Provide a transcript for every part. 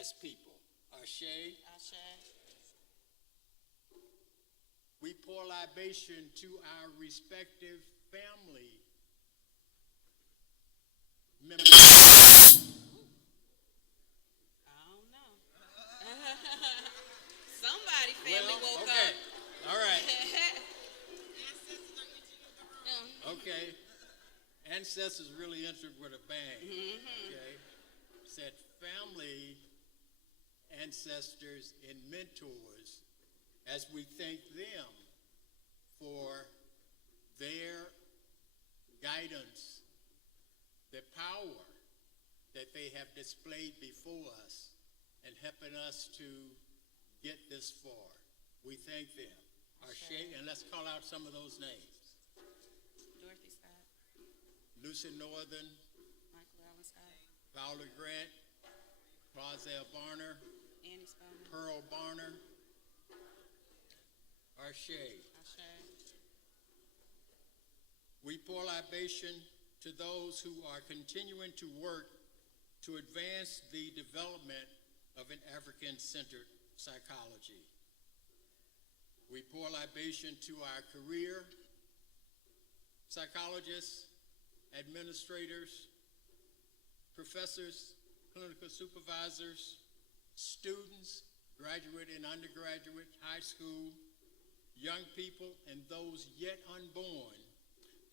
as people. Ashe. Ashe. We pour libation to our respective family members. I don't know. Somebody family woke okay. up. All right. Mm. Okay. Ancestors really entered with a bang. Mm-hmm. Okay. Said family, ancestors, and mentors as we thank them for their guidance, the power that they have displayed before us and helping us to get this far. We thank them. Ashe, and let's call out some of those names. Dorothy Scott. Lucy Northern, Michael Allen Scott. Paula Grant, Clazel Barner, Annie Spelman. Pearl Barner, Ashe. Ashe. We pour libation to those who are continuing to work to advance the development of an African-centered psychology. We pour libation to our career psychologists, administrators, professors, clinical supervisors, students, graduate and undergraduate, high school, young people, and those yet unborn,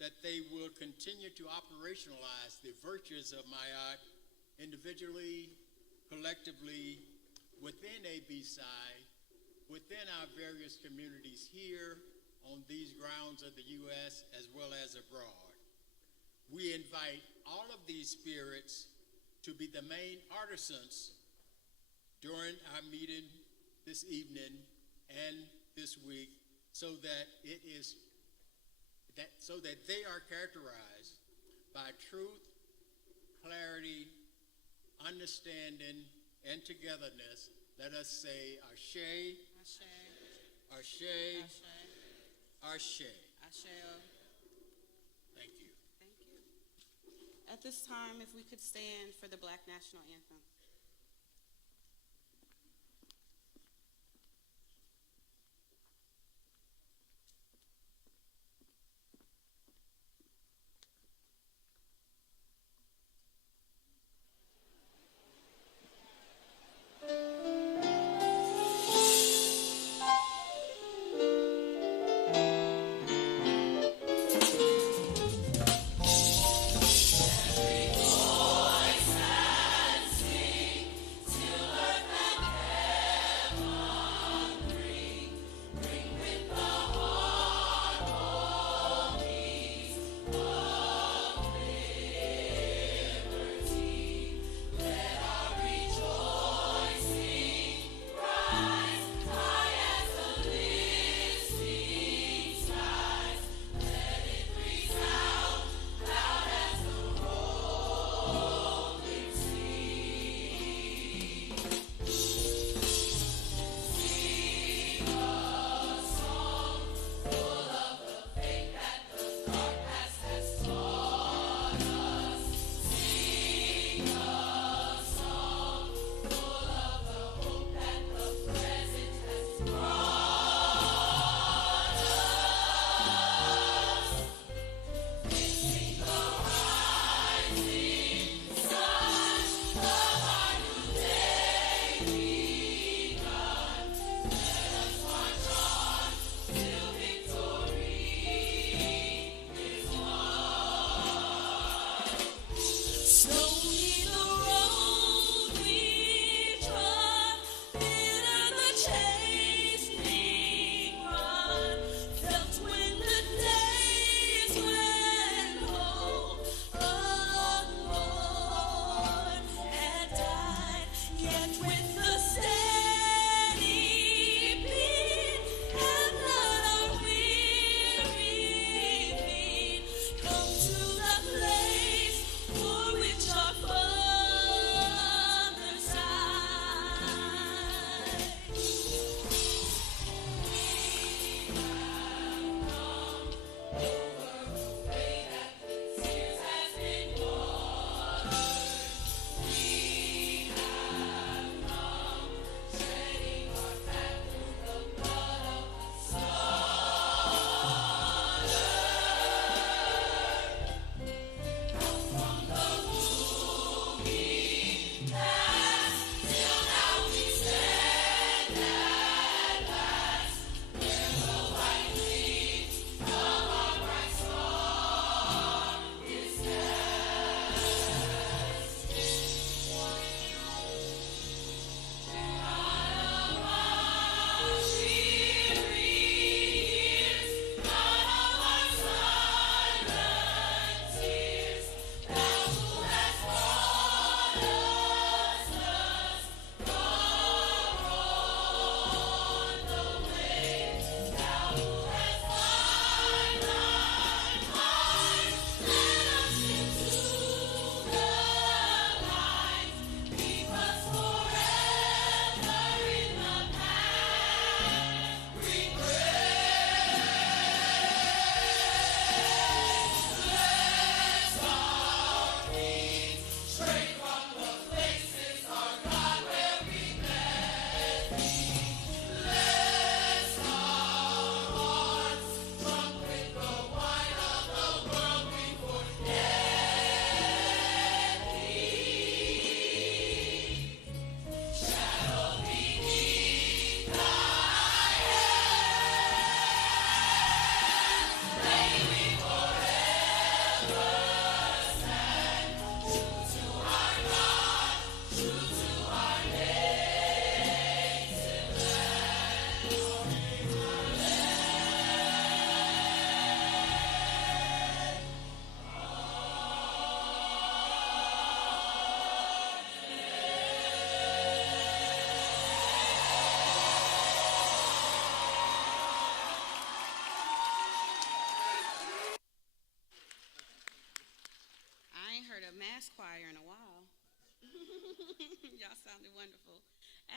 that they will continue to operationalize the virtues of Mayat individually, collectively, within ABSI, within our various communities here on these grounds of the U.S. as well as abroad. We invite all of these spirits to be the main artisans during our meeting this evening and this week, so that they are characterized by truth, clarity, understanding, and togetherness. Let us say Ashe, Ashe. Ashe, Ashe. Ashe. Ashe. Thank you. Thank you. At this time, if we could stand for the Black National Anthem. Voice and sing.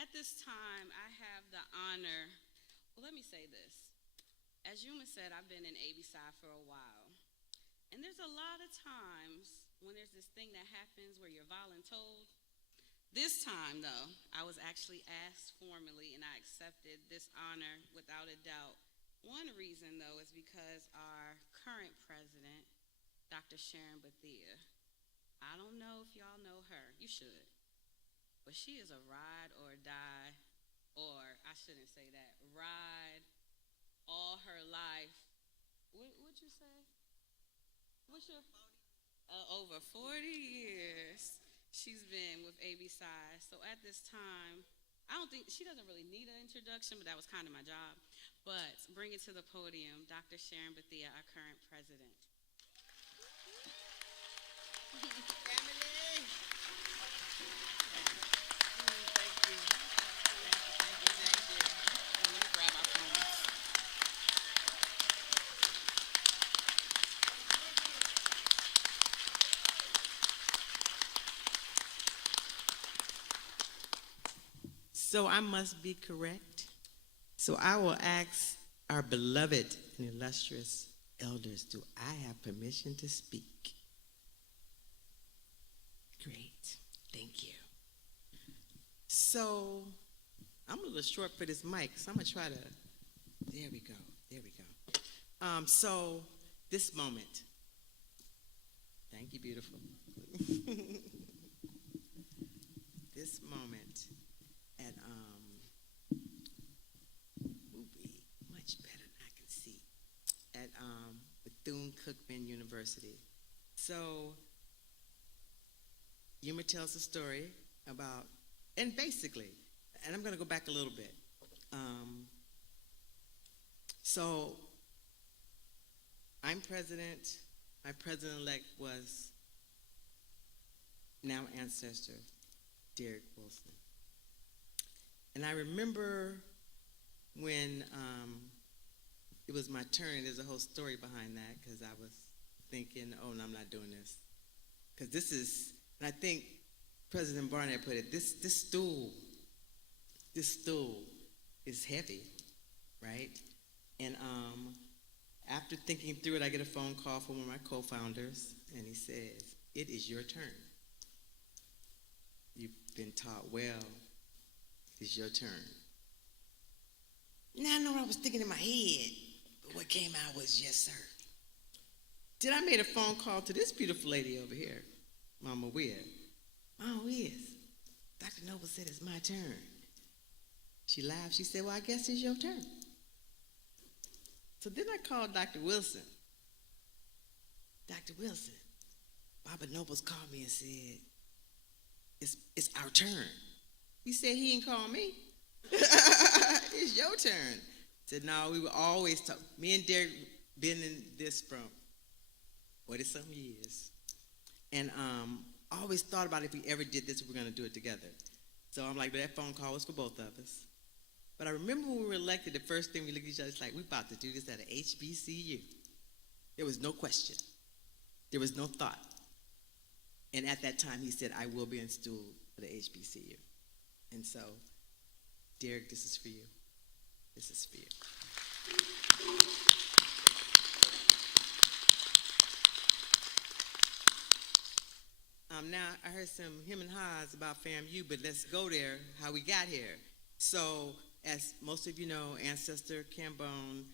At this time, I have the honor, well, let me say this. As Yuma said, I've been in ABSI for a while. And there's a lot of times when there's this thing that happens where you're voluntold. This time, though, I was actually asked formally, and I accepted this honor without a doubt. One reason, though, is because our current president, Dr. Sharon Bethia, I don't know if y'all know her. You should. But she is a ride or die, or I shouldn't say that, ride all her life. What'd you say? What's your over 40 years she's been with ABSI. So at this time, I don't think, she doesn't really need an introduction, but that was kind of my job. But bring it to the podium, Dr. Sharon Bethia, our current president. So I must be correct. So I will ask our beloved and illustrious elders, do I have permission to speak? Great, thank you. So I'm a little short for this mic, so I'm gonna try to, there we go. So this moment, thank you, beautiful. This moment at much better than I can see, at Bethune-Cookman University. So Yuma tells a story about, and basically, and I'm going to go back a little bit. So I'm president. My president-elect was now ancestor Derek Wilson. And I remember when it was my turn, there's a whole story behind that, because I was thinking, oh, no, I'm not doing this. Because this is, and I think President Barnett put it, this stool is heavy, right? And after thinking through it, I get a phone call from one of my co-founders, and he says, it is your turn. You've been taught well. It's your turn. Now I know what I was thinking in my head, but what came out was, yes, sir. Then I made a phone call to this beautiful lady over here, Mama Wiz. Mama Wiz, Dr. Noble said it's my turn. She laughed. She said, well, I guess it's your turn. So then I called Dr. Wilson. Dr. Wilson, Baba Nobles called me and said, it's our turn. He said he didn't call me. It's your turn. I said, no, we were always talk. Me and Derek been in this from 40-something years. And I always thought about if we ever did this, we were going to do it together. So I'm like, but that phone call was for both of us. But I remember when we were elected, the first thing we looked at each other, it's like, we're about to do this at an HBCU. There was no question. There was no thought. And at that time, he said, I will be installed for the HBCU. And so, Derek, this is for you. This is for you. Now, I heard some him and ha's about FAMU, but let's go there, how we got here. So, as most of you know, Ancestor Cambone,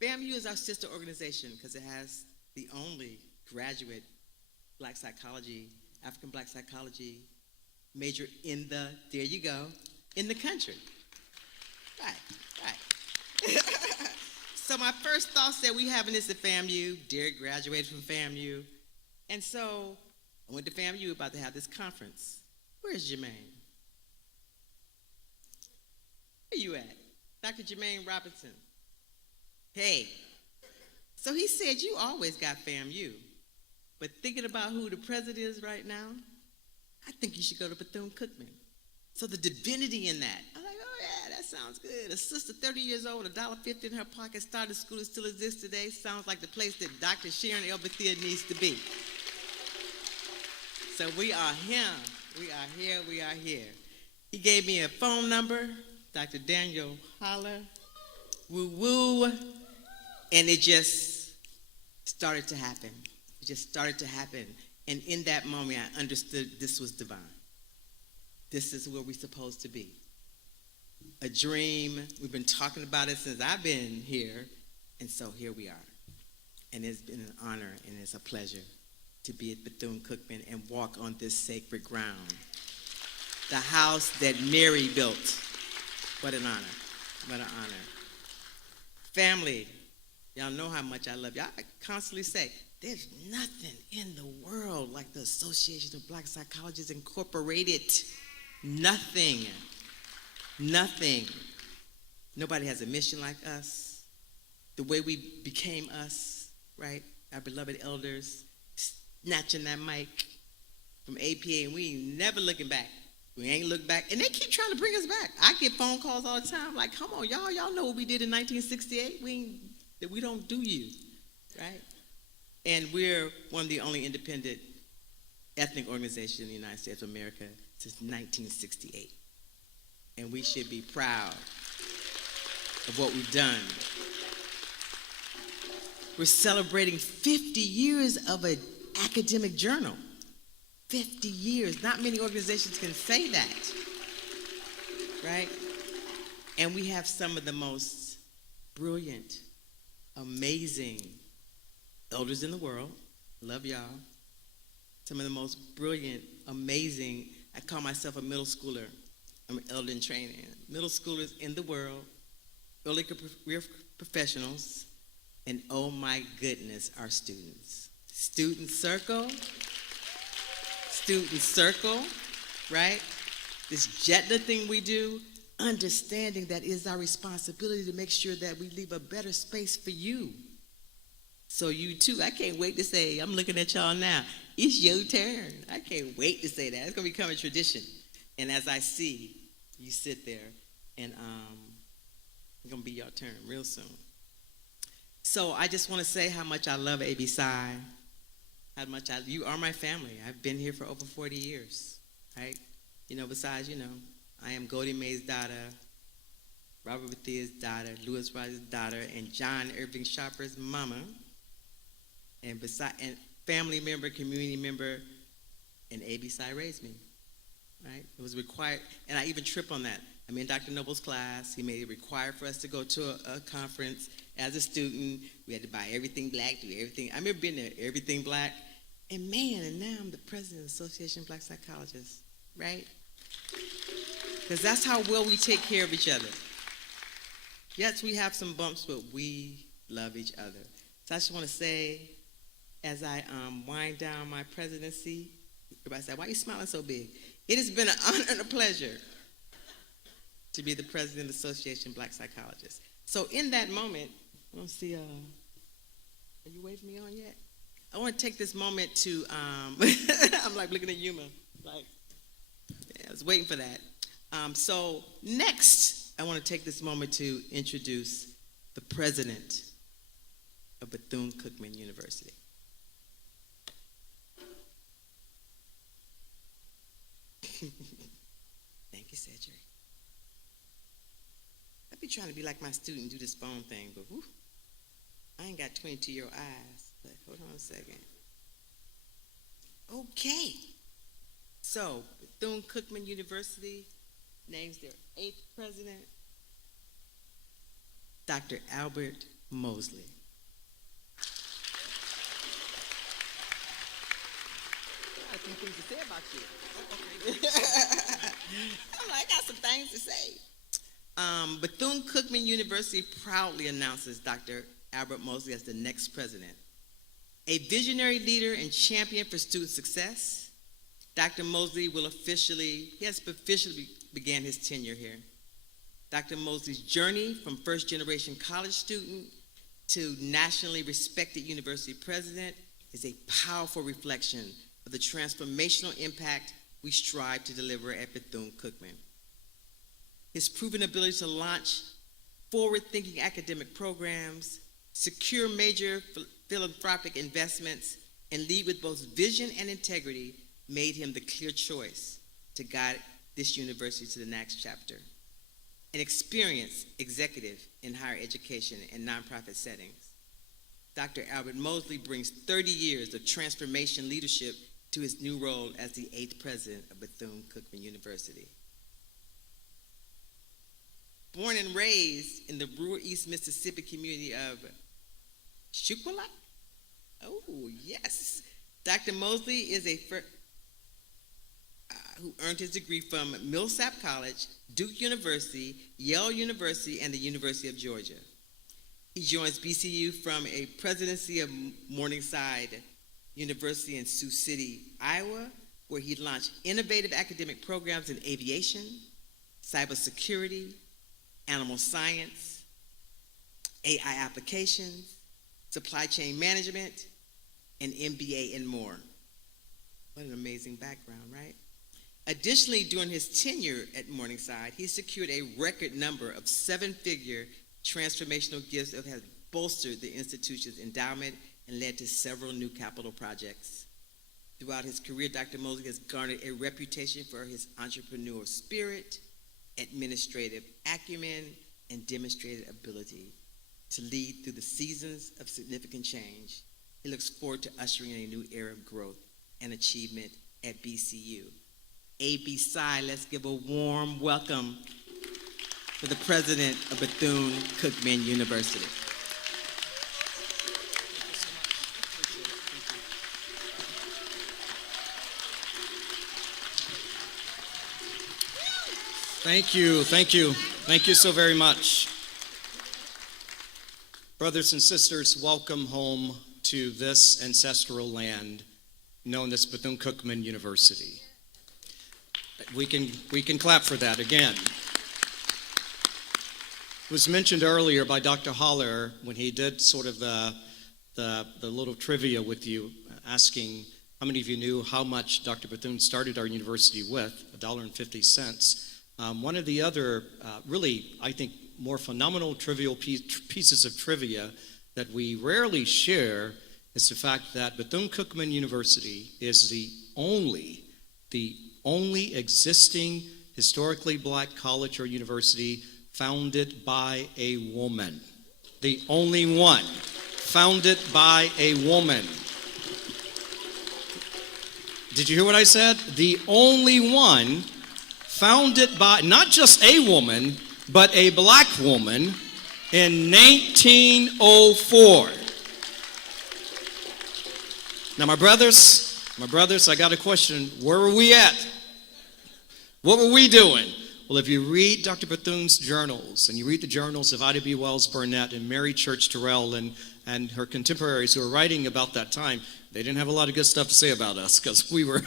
FAMU is our sister organization because it has the only graduate Black psychology, African Black psychology major in the, there you go, in the country. Right. So my first thought said, we having this at FAMU. Derek graduated from FAMU. And so I went to FAMU, about to have this conference. Where's Jermaine? Where you at? Dr. Jermaine Robinson. Hey. So he said, you always got FAMU. But thinking about who the president is right now, I think you should go to Bethune-Cookman. So the divinity in that. I'm like, oh yeah, that sounds good. A sister 30 years old, $1.50 in her pocket, started school that still exists today. Sounds like the place that Dr. Sharon L. Bethia needs to be. So we are him. We are here. He gave me a phone number, Dr. Daniel Holler, woo-woo, and it just started to happen. It just started to happen. And in that moment, I understood this was divine. This is where we're supposed to be. A dream. We've been talking about it since I've been here, and so here we are. And it's been an honor and it's a pleasure to be at Bethune-Cookman and walk on this sacred ground. The house that Mary built. What an honor. What an honor. Family, y'all know how much I love y'all. I constantly say, there's nothing in the world like the Association of Black Psychologists Incorporated. Nothing. Nothing. Nobody has a mission like us. The way we became us, right? Our beloved elders, snatching that mic from APA, and we ain't never looking back. We ain't look back. And they keep trying to bring us back. I get phone calls all the time like, come on, y'all know what we did in 1968? We don't do you, right? And we're one of the only independent ethnic organizations in the United States of America since 1968. And we should be proud of what we've done. We're celebrating 50 years of an academic journal. 50 years. Not many organizations can say that, right? And we have some of the most brilliant, amazing elders in the world. Love y'all. Some of the most brilliant, amazing, I call myself a middle schooler. I'm an elder in training. Middle schoolers in the world, early career professionals, and oh my goodness, our students. Student circle, right? This JETNA thing we do, understanding that it is our responsibility to make sure that we leave a better space for you. So you too, I can't wait to say, I'm looking at y'all now, it's your turn. I can't wait to say that. It's gonna become a tradition. And as I see, you sit there, and it's gonna be your turn real soon. So I just wanna say how much I love AB Psi, how much you are my family. I've been here for over 40 years, right? Besides, I am Goldie Mae's daughter, Robert Bethea's daughter, Louis Rice's daughter, and John Irving Sharper's mama, and family member, community member, and AB Psi raised me, right? It was required, and I even trip on that. I'm in Dr. Noble's class. He made it required for us to go to a conference. As a student, we had to buy everything black, do everything. I remember being there, everything black. And now I'm the president of the Association of Black Psychologists, right? Because that's how well we take care of each other. Yes, we have some bumps, but we love each other. So I just want to say, as I wind down my presidency, everybody said, why are you smiling so big? It has been an honor and a pleasure to be the president of the Association of Black Psychologists. So in that moment, I want to see, are you waving me on yet? I want to take this moment to, I'm like looking at Yuma, like, yeah, I was waiting for that. So next, I want to take this moment to introduce the president of Bethune-Cookman University. Thank you, Cedric. I be trying to be like my student, do this phone thing, but whew, I ain't got 22-year-old eyes. But hold on a second. Okay. So, Bethune-Cookman University names their 8th president, Dr. Albert Mosley. I got some things to say about you. I'm like, I got some things to say. Bethune-Cookman University proudly announces Dr. Albert Mosley as the next president. A visionary leader and champion for student success, Dr. Mosley has officially began his tenure here. Dr. Mosley's journey from first-generation college student to nationally respected university president is a powerful reflection of the transformational impact we strive to deliver at Bethune-Cookman. His proven ability to launch forward-thinking academic programs, secure major philanthropic investments, and lead with both vision and integrity made him the clear choice to guide this university to the next chapter. An experienced executive in higher education and nonprofit settings, Dr. Albert Mosley brings 30 years of transformation leadership to his new role as the 8th president of Bethune-Cookman University. Born and raised in the Brewer East Mississippi community of Shuqualak? Oh, yes. Dr. Mosley is who earned his degree from Millsap College, Duke University, Yale University, and the University of Georgia. He joins BCU from a presidency of Morningside University in Sioux City, Iowa, where he launched innovative academic programs in aviation, cybersecurity, animal science, AI applications, supply chain management, and MBA and more. What an amazing background, right? Additionally, during his tenure at Morningside, he secured a record number of 7-figure transformational gifts that have bolstered the institution's endowment and led to several new capital projects. Throughout his career, Dr. Mosley has garnered a reputation for his entrepreneurial spirit, administrative acumen, and demonstrated ability to lead through the seasons of significant change. He looks forward to ushering in a new era of growth and achievement at BCU. A.B. Sy, let's give a warm welcome for the president of Bethune-Cookman University. Thank you so very much. Brothers and sisters, welcome home to this ancestral land known as Bethune-Cookman University. We can clap for that again. It was mentioned earlier by Dr. Holler when he did sort of the little trivia with you, asking how many of you knew how much Dr. Bethune started our university with, $1.50. One of the other really, I think, more phenomenal trivial pieces of trivia that we rarely share is the fact that Bethune-Cookman University is the only existing historically black college or university founded by a woman. The only one founded by a woman. Did you hear what I said? The only one founded by not just a woman, but a black woman in 1904. Now, my brothers, I got a question. Where were we at? What were we doing? Well, if you read Dr. Bethune's journals, and you read the journals of Ida B. Wells Burnett and Mary Church Terrell and her contemporaries who were writing about that time, they didn't have a lot of good stuff to say about us because we were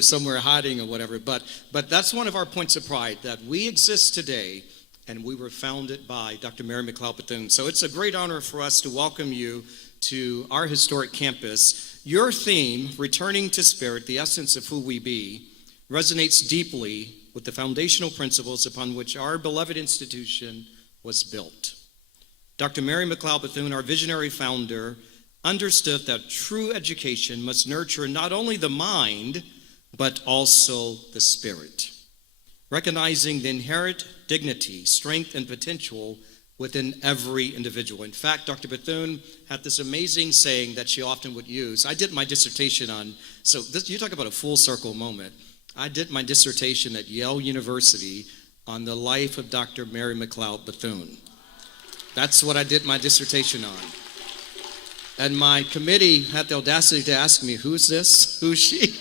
somewhere hiding or whatever. But that's one of our points of pride, that we exist today and we were founded by Dr. Mary McLeod Bethune. So it's a great honor for us to welcome you to our historic campus. Your theme, Returning to Spirit, the essence of who we be, resonates deeply with the foundational principles upon which our beloved institution was built. Dr. Mary McLeod Bethune, our visionary founder, understood that true education must nurture not only the mind, but also the spirit, recognizing the inherent dignity, strength, and potential within every individual. In fact, Dr. Bethune had this amazing saying that she often would use. I did my dissertation on, you talk about a full circle moment. I did my dissertation at Yale University on the life of Dr. Mary McLeod Bethune. That's what I did my dissertation on. And my committee had the audacity to ask me, who's this? Who's she?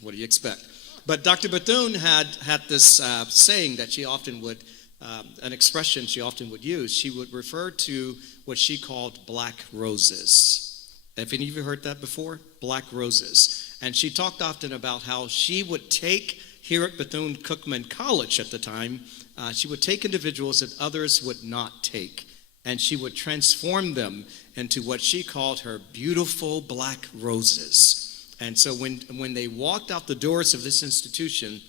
What do you expect? But Dr. Bethune had this saying that she often would, an expression she often would use. She would refer to what she called black roses. Have any of you heard that before? Black roses. And she talked often about how she would take, here at Bethune-Cookman College at the time, she would take individuals that others would not take, and she would transform them into what she called her beautiful black roses. And so when they walked out the doors of this institution,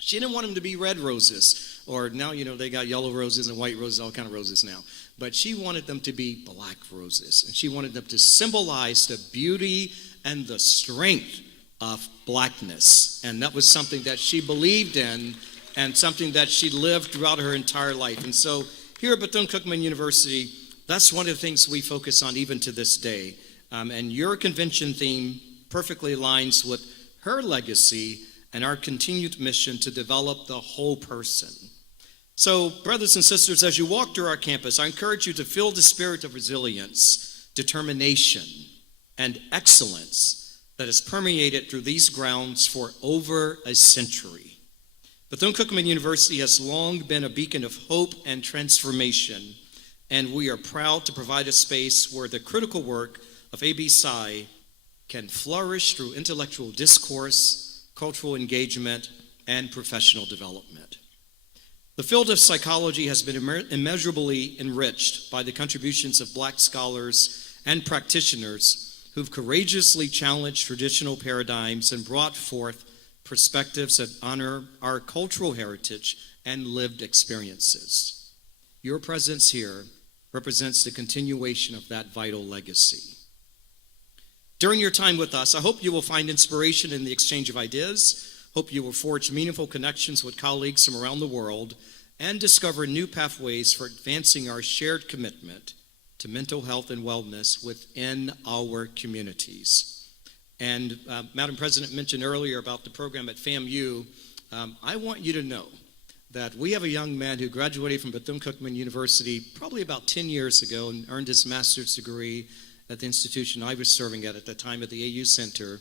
she didn't want them to be red roses, or now, they got yellow roses and white roses, all kind of roses now. But she wanted them to be black roses, and she wanted them to symbolize the beauty and the strength of blackness. And that was something that she believed in and something that she lived throughout her entire life. And so here at Bethune-Cookman University, that's one of the things we focus on even to this day. And your convention theme perfectly aligns with her legacy and our continued mission to develop the whole person. So, brothers and sisters, as you walk through our campus, I encourage you to feel the spirit of resilience, determination, and excellence that has permeated through these grounds for over a century. Bethune-Cookman University has long been a beacon of hope and transformation, and we are proud to provide a space where the critical work of A.B. Psy can flourish through intellectual discourse, cultural engagement, and professional development. The field of psychology has been immeasurably enriched by the contributions of Black scholars and practitioners who've courageously challenged traditional paradigms and brought forth perspectives that honor our cultural heritage and lived experiences. Your presence here represents the continuation of that vital legacy. During your time with us, I hope you will find inspiration in the exchange of ideas, hope you will forge meaningful connections with colleagues from around the world, and discover new pathways for advancing our shared commitment to mental health and wellness within our communities. And Madam President mentioned earlier about the program at FAMU. I want you to know that we have a young man who graduated from Bethune-Cookman University probably about 10 years ago and earned his master's degree at the institution I was serving at the time at the AU Center.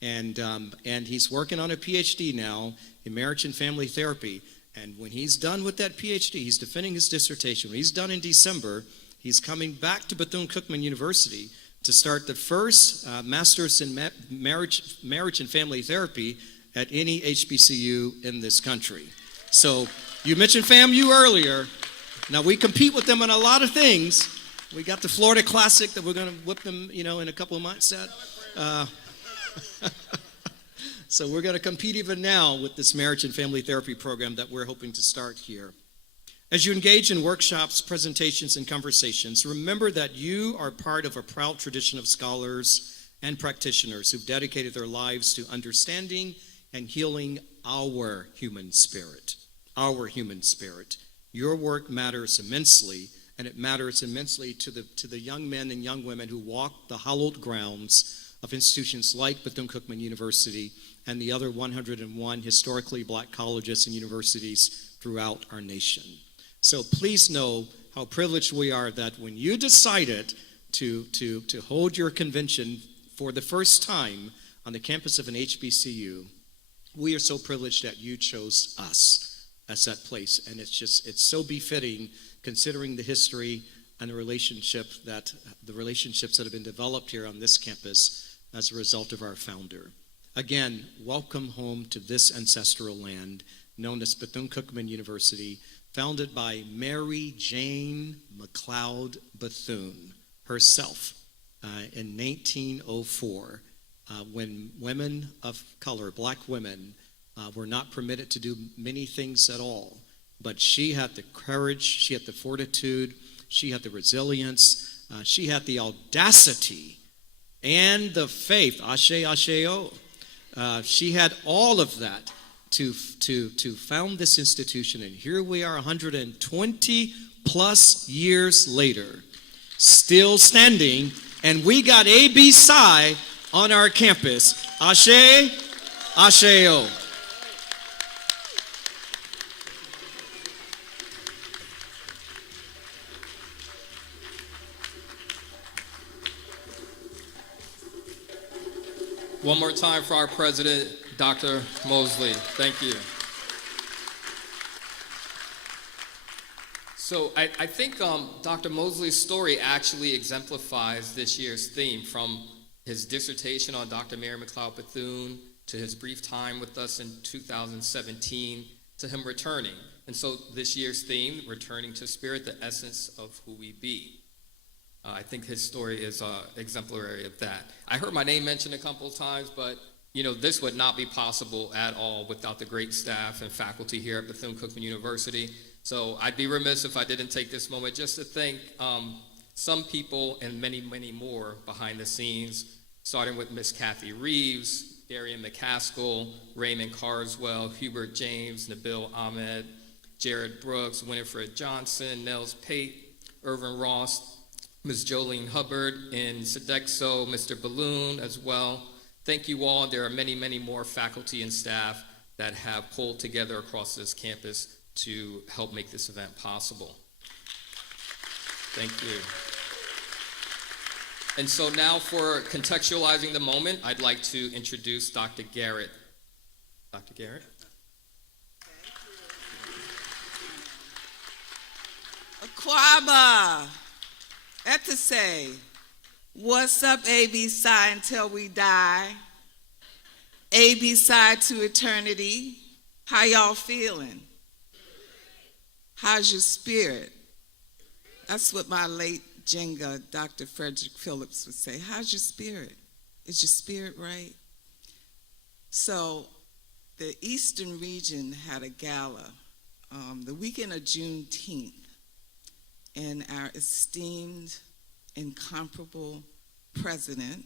And he's working on a PhD now in marriage and family therapy. And when he's done with that PhD, he's defending his dissertation. When he's done in December, he's coming back to Bethune-Cookman University to start the first master's in marriage and family therapy at any HBCU in this country. So you mentioned FAMU earlier. Now we compete with them on a lot of things. We got the Florida Classic that we're going to whip them, in a couple of months at. So we're going to compete even now with this marriage and family therapy program that we're hoping to start here. As you engage in workshops, presentations, and conversations, remember that you are part of a proud tradition of scholars and practitioners who've dedicated their lives to understanding and healing our human spirit. Our human spirit. Your work matters immensely, and it matters immensely to the young men and young women who walk the hallowed grounds of institutions like Bethune-Cookman University and the other 101 historically Black colleges and universities throughout our nation. So please know how privileged we are that when you decided to hold your convention for the first time on the campus of an HBCU, we are so privileged that you chose us as that place. And it's so befitting considering the history and the relationships that have been developed here on this campus as a result of our founder. Again, welcome home to this ancestral land known as Bethune-Cookman University, founded by Mary Jane McLeod Bethune herself in 1904, when women of color, Black women, were not permitted to do many things at all. But she had the courage, she had the fortitude, she had the resilience, she had the audacity and the faith, ashe, asheo. She had all of that to found this institution, and here we are 120 plus years later, still standing, and we got A.B. Psy on our campus. Ashe, asheo. One more time for our president, Dr. Mosley. Thank you. So I think Dr. Mosley's story actually exemplifies this year's theme, from his dissertation on Dr. Mary McLeod Bethune to his brief time with us in 2017 to him returning. And so this year's theme, returning to spirit, the essence of who we be. I think his story is exemplary of that. I heard my name mentioned a couple of times, but this would not be possible at all without the great staff and faculty here at Bethune-Cookman University. So I'd be remiss if I didn't take this moment just to thank some people and many, many more behind the scenes, starting with Miss Kathy Reeves, Darian McCaskill, Raymond Carswell, Hubert James, Nabil Ahmed, Jared Brooks, Winifred Johnson, Nels Pate, Irvin Ross, Ms. Jolene Hubbard, in Sodexo, Mr. Balloon as well. Thank you all. There are many, many more faculty and staff that have pulled together across this campus to help make this event possible. Thank you. And so now for contextualizing the moment, I'd like to introduce Dr. Garrett. Dr. Garrett? Aquaba, Etese, what's up, AB Psi until we die? AB Psi to eternity. How y'all feeling? How's your spirit? That's what my late Jenga, Dr. Frederick Phillips, would say. How's your spirit? Is your spirit right? So the Eastern region had a gala the weekend of Juneteenth, and our esteemed, incomparable president,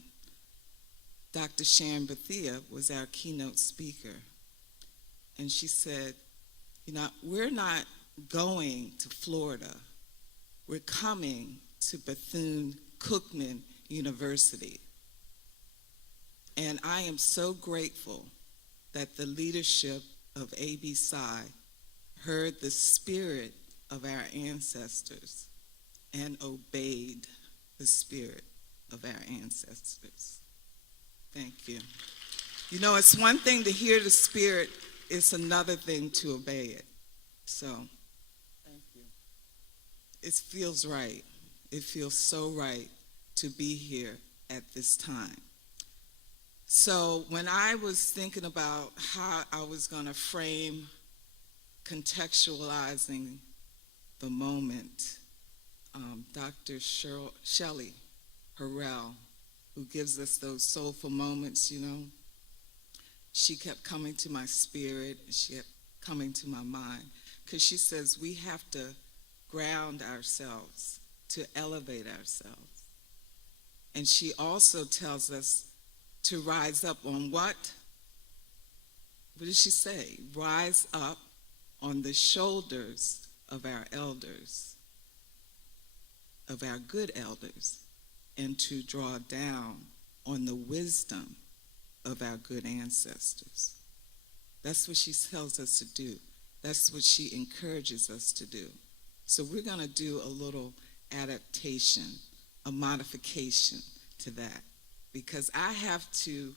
Dr. Sharon Bethia, was our keynote speaker. And she said, you know, we're not going to Florida. We're coming to Bethune-Cookman University. And I am so grateful that the leadership of AB Psi heard the spirit of our ancestors and obeyed the spirit of our ancestors. Thank you. You know, it's one thing to hear the spirit, it's another thing to obey it. So, thank you. It feels right. It feels so right to be here at this time. So when I was thinking about how I was going to frame contextualizing the moment, Dr. Shelley Harrell, who gives us those soulful moments, you know, she kept coming to my spirit, she kept coming to my mind, because she says we have to ground ourselves to elevate ourselves. And she also tells us to rise up on what? What did she say? Rise up on the shoulders of our elders, of our good elders, and to draw down on the wisdom of our good ancestors. That's what she tells us to do. That's what she encourages us to do. So we're going to do a little adaptation, a modification to that, because I have to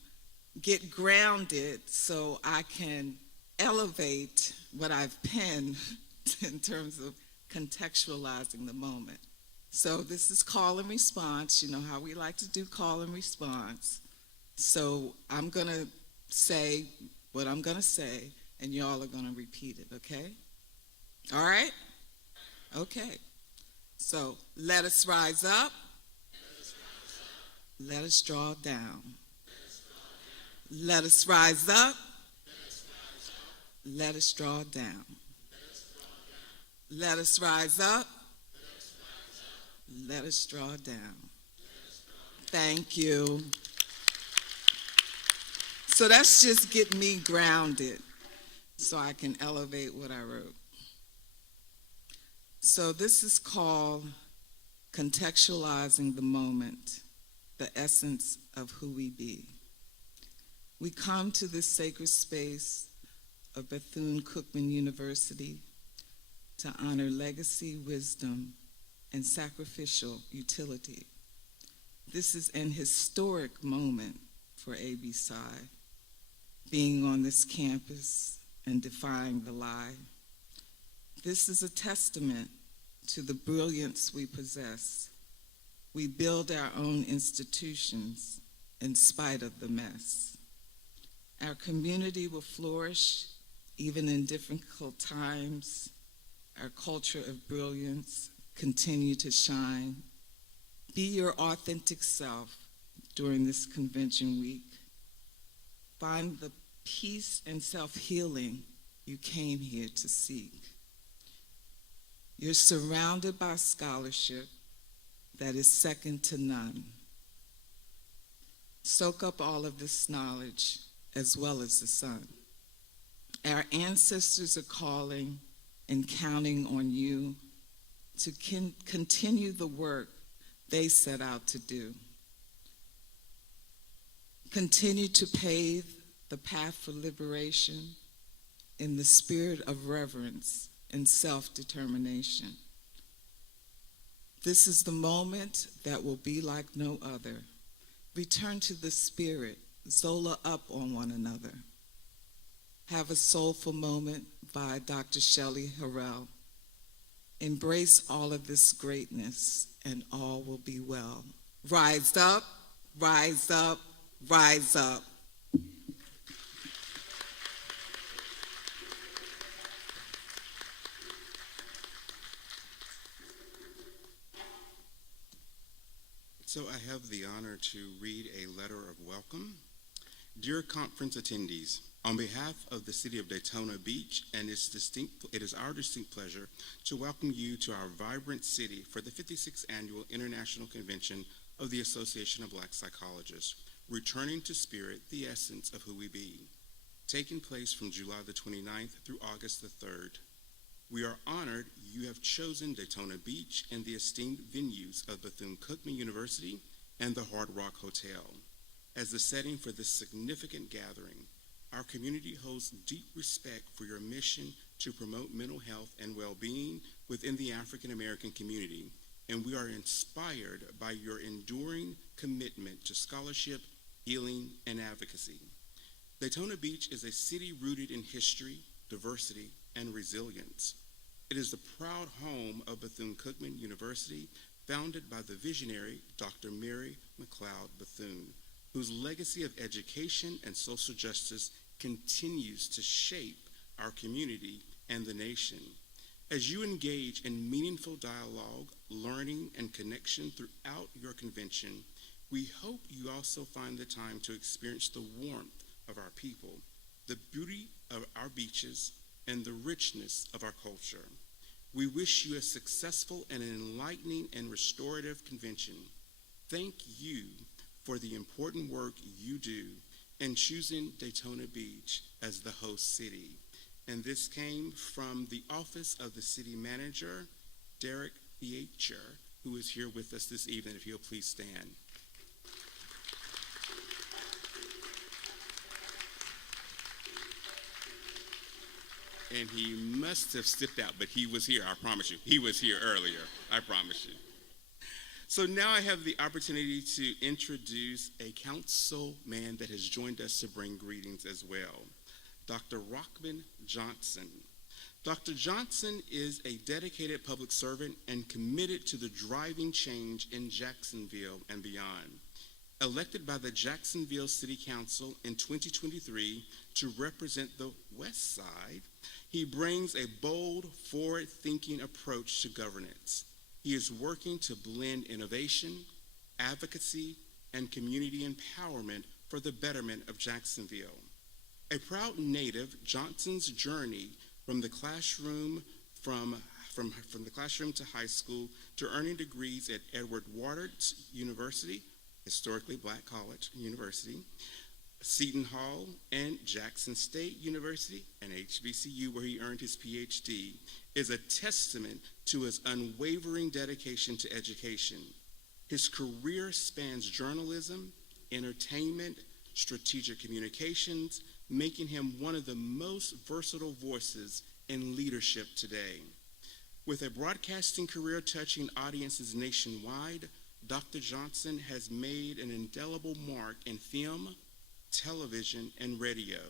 get grounded so I can elevate what I've penned in terms of contextualizing the moment. So this is call and response. You know how we like to do call and response. So I'm going to say what I'm going to say, and y'all are going to repeat it, okay? All right? Okay. So let us rise up. Let us draw down. Let us rise up. Let us draw down. Let us rise up. Let us draw down. Thank you. So that's just get me grounded so I can elevate what I wrote. So this is called contextualizing the moment, the essence of who we be. We come to this sacred space of Bethune-Cookman University to honor legacy, wisdom, and sacrificial utility. This is an historic moment for AB Psi, being on this campus and defying the lie. This is a testament to the brilliance we possess. We build our own institutions in spite of the mess. Our community will flourish even in difficult times. Our culture of brilliance continue to shine. Be your authentic self during this convention week. Find the peace and self-healing you came here to seek. You're surrounded by scholarship that is second to none. Soak up all of this knowledge as well as the sun. Our ancestors are calling and counting on you to continue the work they set out to do. Continue to pave the path for liberation in the spirit of reverence and self-determination. This is the moment that will be like no other. Return to the spirit, Zola up on one another. Have a soulful moment by Dr. Shelley Harrell. Embrace all of this greatness and all will be well. Rise up, rise up, rise up. So I have the honor to read a letter of welcome. Dear conference attendees, on behalf of the city of Daytona Beach it is our distinct pleasure to welcome you to our vibrant city for the 56th Annual International Convention of the Association of Black Psychologists, Returning to Spirit, the Essence of Who We Be, taking place from July the 29th through August the 3rd. We are honored you have chosen Daytona Beach and the esteemed venues of Bethune-Cookman University and the Hard Rock Hotel as the setting for this significant gathering. Our community holds deep respect for your mission to promote mental health and well-being within the African American community, and we are inspired by your enduring commitment to scholarship, healing, and advocacy. Daytona Beach is a city rooted in history, diversity, and resilience. It is the proud home of Bethune-Cookman University, founded by the visionary Dr. Mary McLeod Bethune, whose legacy of education and social justice continues to shape our community and the nation. As you engage in meaningful dialogue, learning, and connection throughout your convention, we hope you also find the time to experience the warmth of our people, the beauty of our beaches, and the richness of our culture. We wish you a successful and enlightening and restorative convention. Thank you for the important work you do in choosing Daytona Beach as the host city. And this came from the office of the city manager, Derek Theacher, who is here with us this evening, if you'll please stand. And he must have stepped out, but he was here, I promise you. He was here earlier, I promise you. So now I have the opportunity to introduce a councilman that has joined us to bring greetings as well, Dr. Rockman Johnson. Dr. Johnson is a dedicated public servant and committed to the driving change in Jacksonville and beyond. Elected by the Jacksonville City Council in 2023 to represent the West Side, he brings a bold, forward-thinking approach to governance. He is working to blend innovation, advocacy, and community empowerment for the betterment of Jacksonville. A proud native, Johnson's journey from the classroom the classroom to high school to earning degrees at Edward Waters University, historically black college university, Seton Hall, and Jackson State University, and HBCU, where he earned his PhD, is a testament to his unwavering dedication to education. His career spans journalism, entertainment, strategic communications, making him one of the most versatile voices in leadership today. With a broadcasting career touching audiences nationwide, Dr. Johnson has made an indelible mark in film, television, and radio.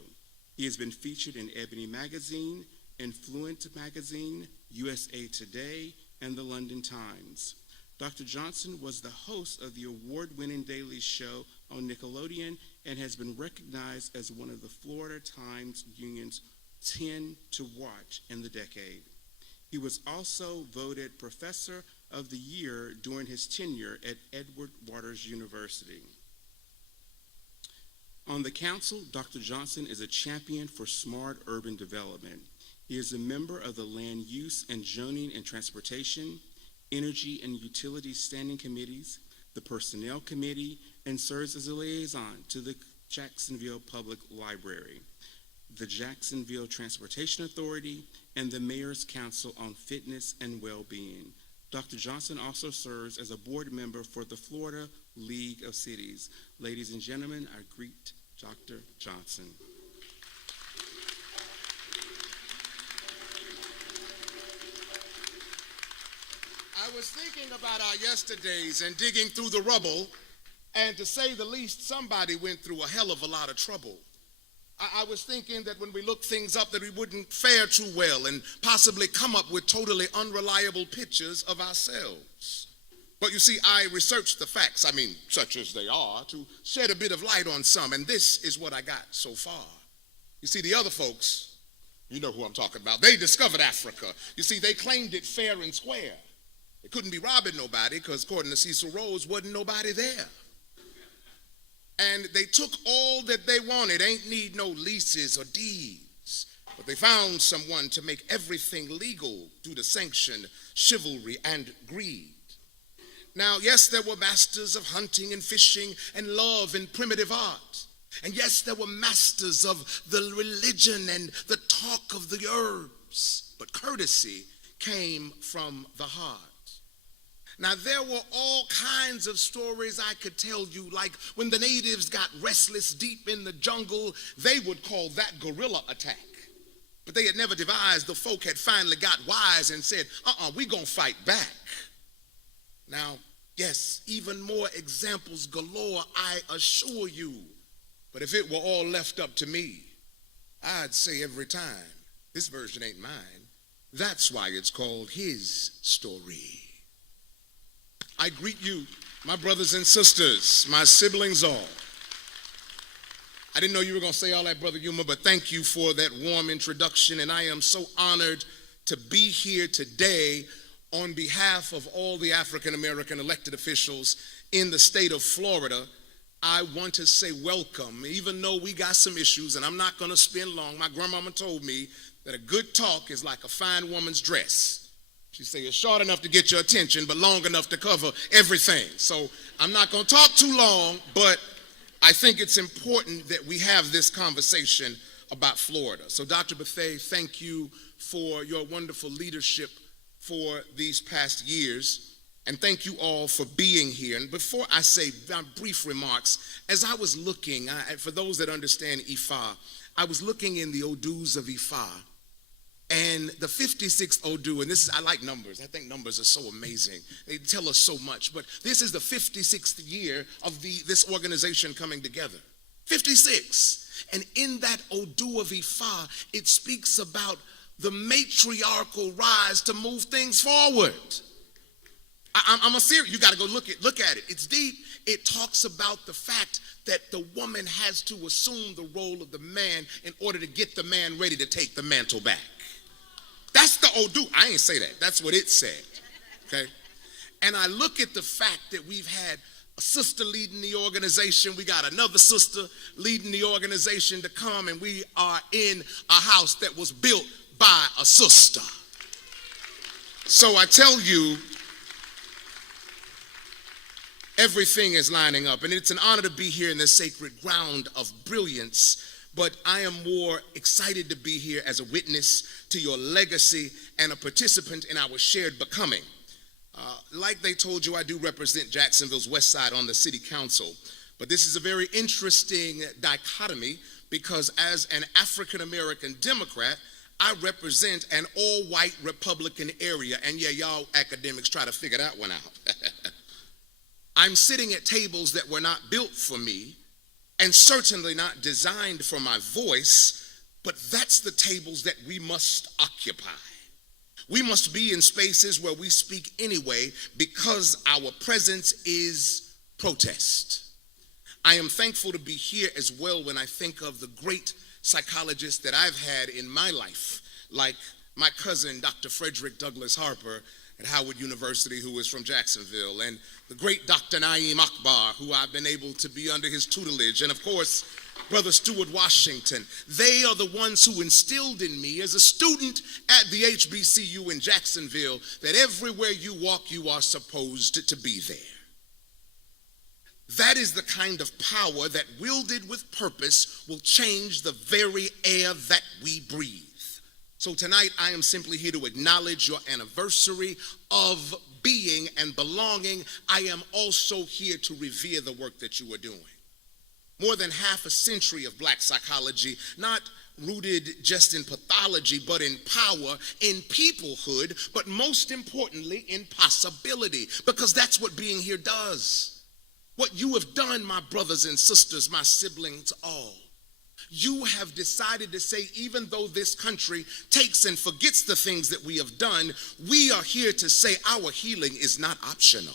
He has been featured in Ebony Magazine, Influent Magazine, USA Today, and the London Times. Dr. Johnson was the host of the award-winning Daily Show on Nickelodeon and has been recognized as one of the Florida Times Union's 10 to watch in the decade. He was also voted Professor of the Year during his tenure at Edward Waters University. On the council, Dr. Johnson is a champion for smart urban development. He is a member of the Land Use and Zoning and Transportation, Energy and Utilities Standing Committees, the Personnel Committee, and serves as a liaison to the Jacksonville Public Library, the Jacksonville Transportation Authority, and the Mayor's Council on Fitness and Well-Being. Dr. Johnson also serves as a board member for the Florida League of Cities. Ladies and gentlemen, I greet Dr. Johnson. I was thinking about our yesterdays and digging through the rubble, and to say the least, somebody went through a hell of a lot of trouble. I was thinking that when we look things up that we wouldn't fare too well and possibly come up with totally unreliable pictures of ourselves. But you see, I researched the facts, such as they are, to shed a bit of light on some, and this is what I got so far. You see, the other folks, you know who I'm talking about, they discovered Africa. You see, they claimed it fair and square. They couldn't be robbing nobody because, according to Cecil Rhodes, wasn't nobody there. And they took all that they wanted, ain't need no leases or deeds. But they found someone to make everything legal through the sanction, chivalry, and greed. Now, yes, there were masters of hunting and fishing and love and primitive art. And yes, there were masters of the religion and the talk of the herbs. But courtesy came from the heart. Now, there were all kinds of stories I could tell you, like when the natives got restless deep in the jungle, they would call that guerrilla attack. But they had never devised, the folk had finally got wise and said, we gonna fight back. Now, yes, even more examples galore, I assure you. But if it were all left up to me, I'd say every time, this version ain't mine. That's why it's called his story. I greet you, my brothers and sisters, my siblings all. I didn't know you were going to say all that, Brother Yuma, but thank you for that warm introduction, and I am so honored to be here today on behalf of all the African-American elected officials in the state of Florida. I want to say welcome, even though we got some issues, and I'm not going to spend long. My grandmama told me that a good talk is like a fine woman's dress. She said it's short enough to get your attention, but long enough to cover everything. So I'm not going to talk too long, but I think it's important that we have this conversation about Florida. So Dr. Bethea, thank you for your wonderful leadership for these past years, and thank you all for being here. And before I say my brief remarks, as I was looking, for those that understand Ifa, I was looking in the Odus of Ifa, and the 56th Odu, and this is, I like numbers. I think numbers are so amazing. They tell us so much. But this is the 56th year of this organization coming together. 56. And in that Odu of Ifa, it speaks about the matriarchal rise to move things forward. I'm a serious. You got to go look at it. It's deep. It talks about the fact that the woman has to assume the role of the man in order to get the man ready to take the mantle back. That's the Odu. I ain't say that. That's what it said. Okay? And I look at the fact that we've had a sister leading the organization. We got another sister leading the organization to come, and we are in a house that was built by a sister. So I tell you, everything is lining up, and it's an honor to be here in this sacred ground of brilliance. But I am more excited to be here as a witness to your legacy and a participant in our shared becoming. Like they told you, I do represent Jacksonville's West Side on the City Council. But this is a very interesting dichotomy because as an African-American Democrat, I represent an all-white Republican area. And yeah, y'all academics try to figure that one out. I'm sitting at tables that were not built for me, and certainly not designed for my voice, but that's the tables that we must occupy. We must be in spaces where we speak anyway because our presence is protest. I am thankful to be here as well when I think of the great psychologists that I've had in my life, like my cousin, Dr. Frederick Douglass Harper at Howard University, who is from Jacksonville, and the great Dr. Naeem Akbar, who I've been able to be under his tutelage, and of course, Brother Stuart Washington. They are the ones who instilled in me as a student at the HBCU in Jacksonville that everywhere you walk, you are supposed to be there. That is the kind of power that, wielded with purpose, will change the very air that we breathe. So tonight, I am simply here to acknowledge your anniversary of being and belonging. I am also here to revere the work that you are doing. More than half a century of black psychology, not rooted just in pathology, but in power, in peoplehood, but most importantly, in possibility, because that's what being here does. What you have done, my brothers and sisters, my siblings all, you have decided to say, even though this country takes and forgets the things that we have done, we are here to say our healing is not optional.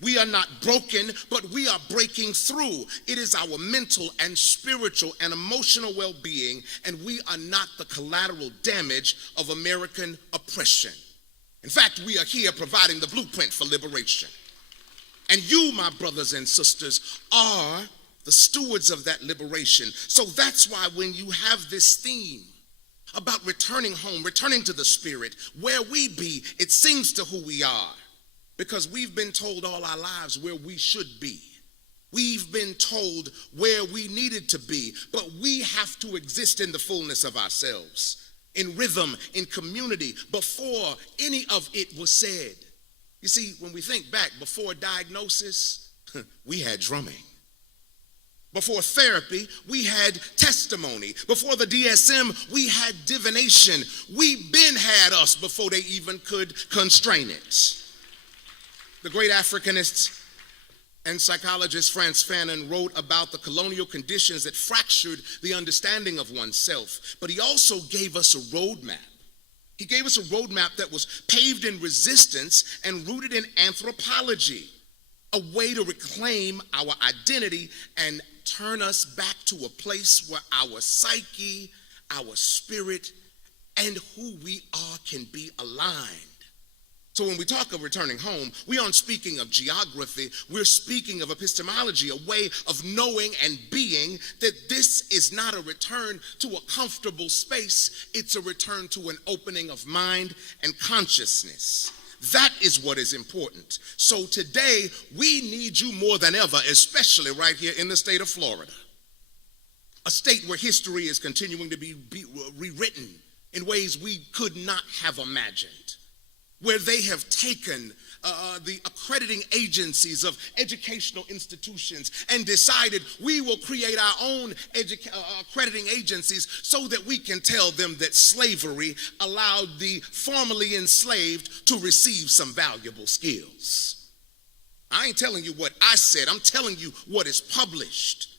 We are not broken, but we are breaking through. It is our mental and spiritual and emotional well-being, and we are not the collateral damage of American oppression. In fact, we are here providing the blueprint for liberation. And you, my brothers and sisters, are the stewards of that liberation. So that's why when you have this theme about returning home, returning to the spirit, where we be, it sings to who we are. Because we've been told all our lives where we should be. We've been told where we needed to be, but we have to exist in the fullness of ourselves, in rhythm, in community, before any of it was said. You see, when we think back, before diagnosis, we had drumming. Before therapy, we had testimony. Before the DSM, we had divination. We been had us before they even could constrain it. The great Africanist and psychologist Frantz Fanon wrote about the colonial conditions that fractured the understanding of oneself, but he also gave us a roadmap. He gave us a roadmap that was paved in resistance and rooted in anthropology, a way to reclaim our identity and turn us back to a place where our psyche, our spirit, and who we are can be aligned. So when we talk of returning home, we aren't speaking of geography, we're speaking of epistemology, a way of knowing and being that this is not a return to a comfortable space, it's a return to an opening of mind and consciousness. That is what is important. So today, we need you more than ever, especially right here in the state of Florida. A state where history is continuing to be rewritten in ways we could not have imagined. Where they have taken the accrediting agencies of educational institutions and decided we will create our own accrediting agencies so that we can tell them that slavery allowed the formerly enslaved to receive some valuable skills. I ain't telling you what I said, I'm telling you what is published.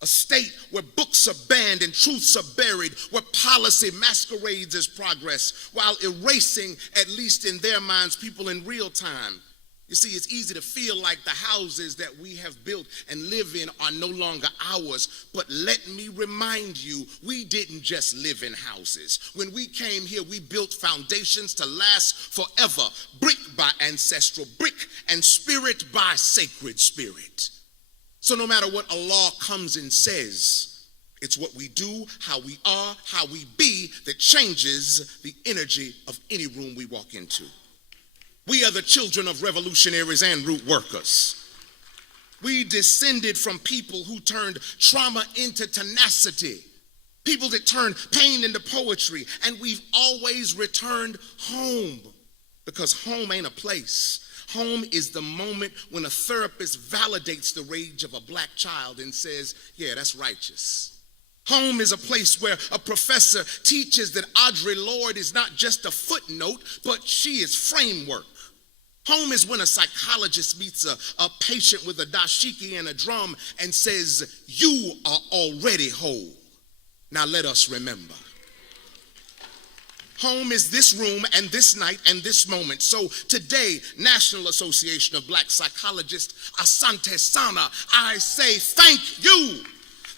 A state where books are banned and truths are buried, where policy masquerades as progress while erasing, at least in their minds, people in real time. You see, it's easy to feel like the houses that we have built and live in are no longer ours. But let me remind you, we didn't just live in houses. When we came here, we built foundations to last forever, brick by ancestral brick and spirit by sacred spirit. So no matter what a law comes and says, it's what we do, how we are, how we be that changes the energy of any room we walk into. We are the children of revolutionaries and root workers. We descended from people who turned trauma into tenacity, people that turned pain into poetry, and we've always returned home because home ain't a place. Home is the moment when a therapist validates the rage of a black child and says, yeah, that's righteous. Home is a place where a professor teaches that Audre Lorde is not just a footnote, but she is framework. Home is when a psychologist meets a patient with a dashiki and a drum and says, you are already whole. Now let us remember. Home is this room and this night and this moment. So today, National Association of Black Psychologists, Asante Sana, I say thank you.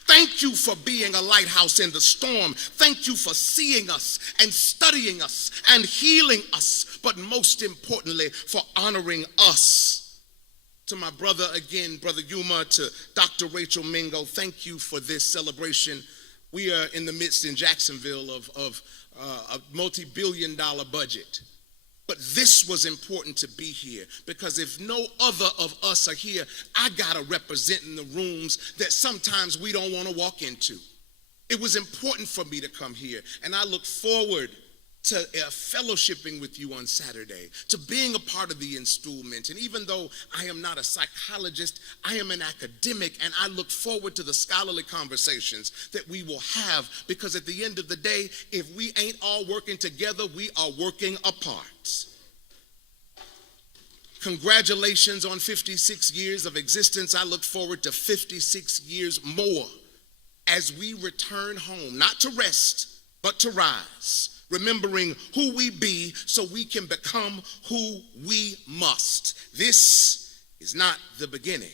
Thank you for being a lighthouse in the storm. Thank you for seeing us and studying us and healing us, but most importantly, for honoring us. To my brother again, Brother Yuma, to Dr. Rachel Mingo, thank you for this celebration. We are in the midst in Jacksonville of a multi-billion-dollar budget. But this was important to be here because if no other of us are here, I gotta represent in the rooms that sometimes we don't want to walk into. It was important for me to come here, and I look forward to fellowshipping with you on Saturday, to being a part of the installment. And even though I am not a psychologist, I am an academic, and I look forward to the scholarly conversations that we will have, because at the end of the day, if we ain't all working together, we are working apart. Congratulations on 56 years of existence. I look forward to 56 years more as we return home, not to rest, but to rise, remembering who we be so we can become who we must. This is not the beginning.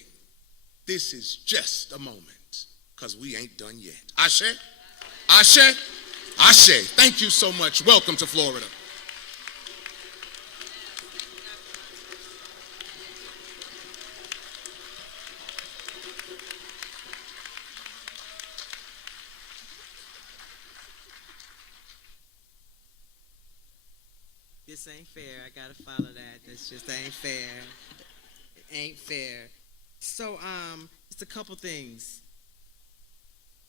This is just a moment, because we ain't done yet. Ashe? Ashe? Ashe. Thank you so much. Welcome to Florida. This ain't fair. I gotta follow that. This just ain't fair. It ain't fair. So, it's a couple things.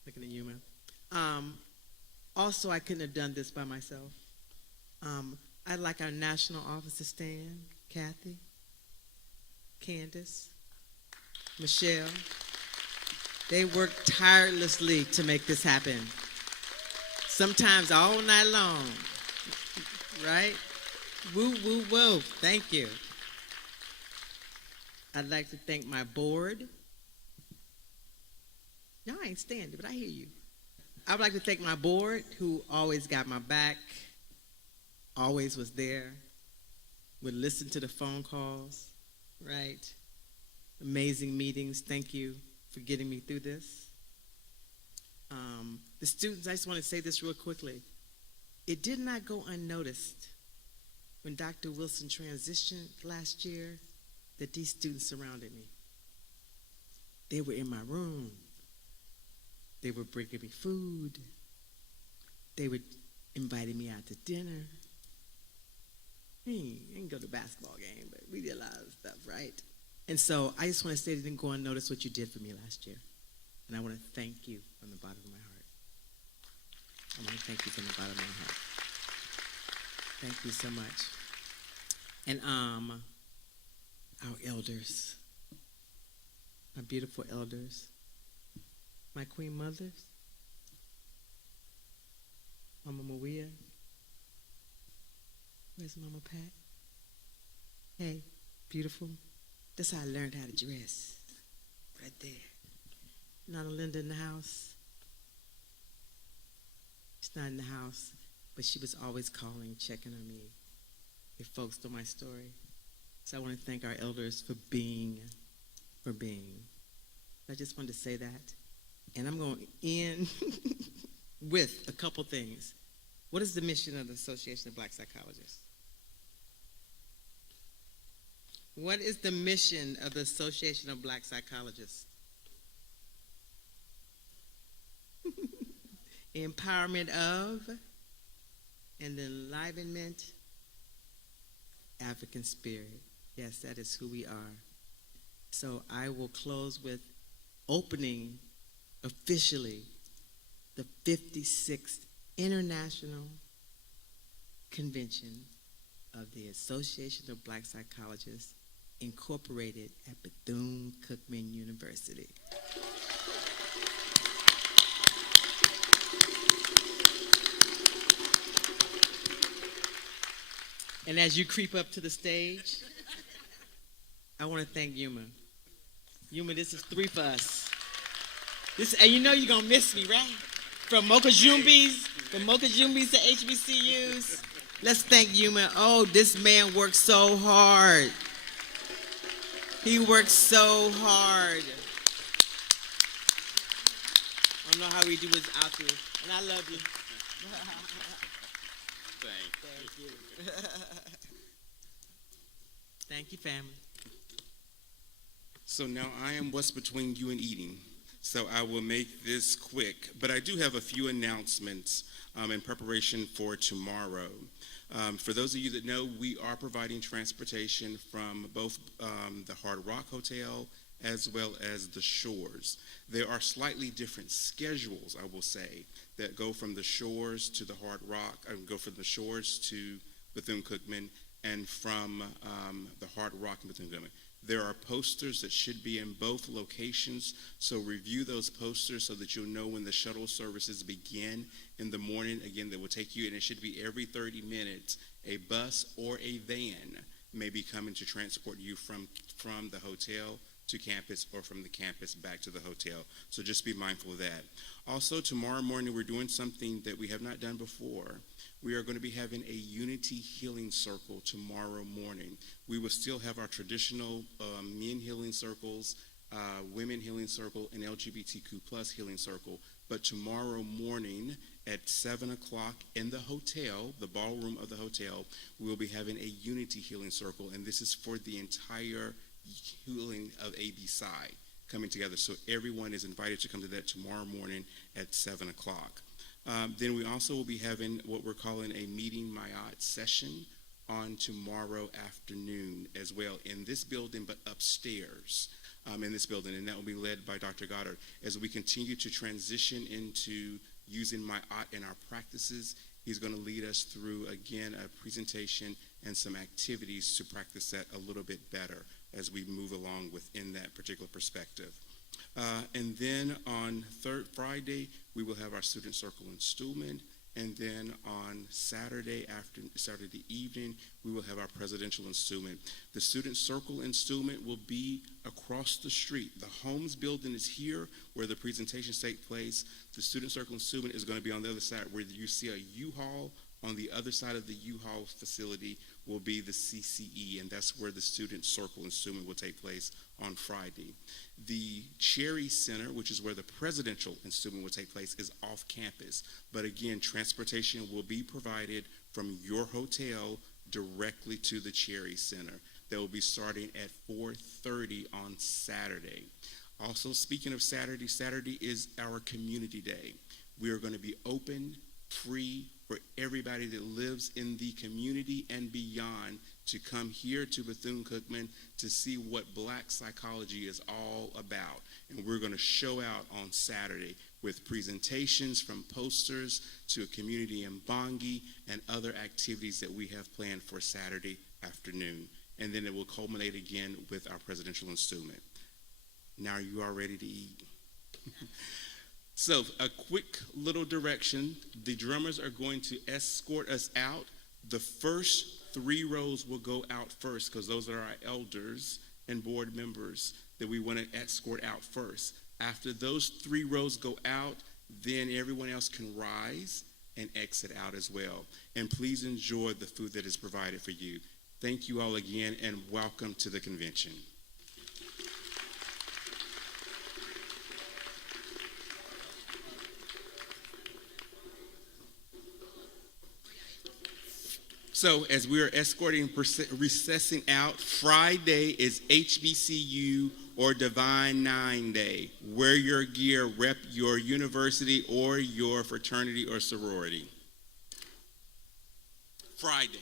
Looking at you, man. Also, I couldn't have done this by myself. I'd like our national office to stand. Kathy, Candace, Michelle. They worked tirelessly to make this happen. Sometimes all night long, right? Woo, woo, woo. Thank you. I'd like to thank my board. Y'all ain't standing, but I hear you. I would like to thank my board, who always got my back, always was there, would listen to the phone calls, right? Amazing meetings. Thank you for getting me through this. The students, I just want to say this real quickly. It did not go unnoticed when Dr. Wilson transitioned last year that these students surrounded me. They were in my room. They were bringing me food. They were inviting me out to dinner. I didn't go to a basketball game, but we did a lot of stuff, right? And so I just want to say they didn't go unnoticed what you did for me last year. And I want to thank you from the bottom of my heart. I want to thank you from the bottom of my heart. Thank you so much. And our elders, my beautiful elders, my queen mothers, Mama Maria. Where's Mama Pat? Hey, beautiful. That's how I learned how to dress. Right there. Nana Linda in the house. She's not in the house, but she was always calling, checking on me. If folks know my story. So I want to thank our elders for being. I just wanted to say that. And I'm going to end with a couple things. What is the mission of the Association of Black Psychologists? What is the mission of the Association of Black Psychologists? Empowerment of and the enlivenment African spirit. Yes, that is who we are. So I will close with opening officially the 56th International Convention of the Association of Black Psychologists, incorporated at Bethune-Cookman University. And as you creep up to the stage, I want to thank Yuma. Yuma, this is 3 for us. And you know you're going to miss me, right? From Mokajumbis to HBCUs. Let's thank Yuma. Oh, this man works so hard. He works so hard. I don't know how we do his outro. And I love you. Thank you. Thank you, family. So now I am what's between you and eating. So I will make this quick, but I do have a few announcements in preparation for tomorrow. For those of you that know, we are providing transportation from both the Hard Rock Hotel as well as the Shores. There are slightly different schedules, I will say, that go from the Shores to the Hard Rock, go from the Shores to Bethune-Cookman, and from the Hard Rock and Bethune-Cookman. There are posters that should be in both locations, so review those posters so that you'll know when the shuttle services begin in the morning. Again, that will take you, and it should be every 30 minutes, a bus or a van may be coming to transport you from the hotel to campus or from the campus back to the hotel. So just be mindful of that. Also, tomorrow morning, we're doing something that we have not done before. We are going to be having a Unity Healing Circle tomorrow morning. We will still have our traditional men healing circles, women healing circle, and LGBTQ plus healing circle. But tomorrow morning at 7 o'clock in the hotel, the ballroom of the hotel, we'll be having a Unity Healing Circle, and this is for the entire healing of AB Psi coming together. So everyone is invited to come to that tomorrow morning at 7 o'clock. Then we also will be having what we're calling a Meeting Mayat session on tomorrow afternoon as well in this building, but upstairs in this building, and that will be led by Dr. Goddard. As we continue to transition into using Mayat in our practices, he's going to lead us through, again, a presentation and some activities to practice that a little bit better as we move along within that particular perspective. And then on Friday, we will have our Student Circle in Stillman. And then on Saturday evening, we will have our Presidential in Stillman. The Student Circle in Stillman will be across the street. The Holmes building is here where the presentations take place. The Student Circle in Stillman is going to be on the other side where you see a U-Haul. On the other side of the U-Haul facility will be the CCE, and that's where the Student Circle in Stillman will take place on Friday. The Cherry Center, which is where the Presidential in Stillman will take place, is off campus. But again, transportation will be provided from your hotel directly to the Cherry Center. That will be starting at 4:30 on Saturday. Also, speaking of Saturday, Saturday is our Community Day. We are going to be open, free, for everybody that lives in the community and beyond to come here to Bethune-Cookman to see what Black psychology is all about. And we're going to show out on Saturday with presentations from posters to a community in Bongi and other activities that we have planned for Saturday afternoon. And then it will culminate again with our Presidential installment. Now are you all ready to eat? So a quick little direction. The drummers are going to escort us out. The first 3 rows will go out first because those are our elders and board members that we want to escort out first. After those 3 rows go out, then everyone else can rise and exit out as well. And please enjoy the food that is provided for you. Thank you all again, and welcome to the convention. So as we are escorting, recessing out, Friday is HBCU or Divine 9 Day. Wear your gear, rep your university or your fraternity or sorority. Friday.